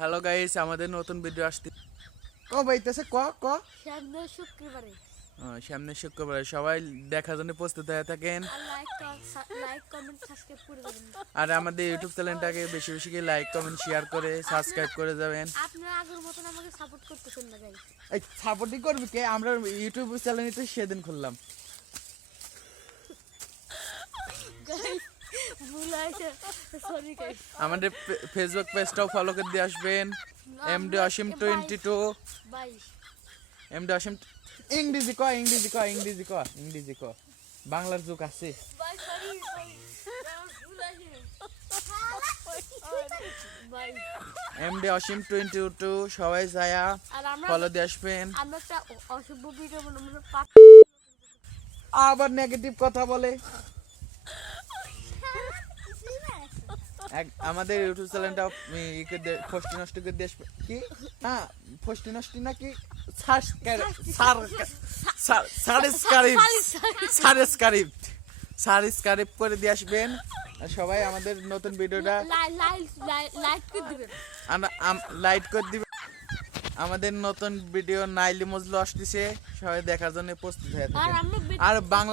Hello guys, আমাদের নতুন video আসতে বাইতেছে সামনে শুক্রবারে সবাই দেখার জন্য প্রস্তুত হয়ে থাকেন। আর আমাদের ইউটিউব চ্যানেলটাকে বেশি বেশি লাইক কমেন্ট শেয়ার করে সাবস্ক্রাইব করে যাবেন। আপনারা আগের মতন আমাকে সাপোর্ট করতেছেন না গাইস। এই সাপোর্টই করবে কে? আমরা ইউটিউব চ্যানেলই তো সেদিন খুললাম। আমাদের ফেসবুক পেজটাও ফলো করে দিয়ে আসবেন। এমডি অসীম 22 এমডি অসীম। ইংরেজি ক বাংলার যুগ আছে। এমডি অসীম 22 সবাই যায়া ফলো দিয়ে আসবেন। আবার নেগেটিভ কথা বলে। আমাদের ইউটিউব চ্যানেলটা ফষ্টি নষ্ট করে দিয়ে আসবে কি না? ফষ্টি নষ্ট নাকি সাবস্ক্রাইব করে দিয়ে আসবেন। সবাই আমাদের নতুন ভিডিওটা লাইক করে দিবেন। আমাদের নতুন ভিডিও নাইলি মজলু আসতেছে, সবাই দেখার জন্য প্রস্তুত হয়ে থাকেন। আর বাংলা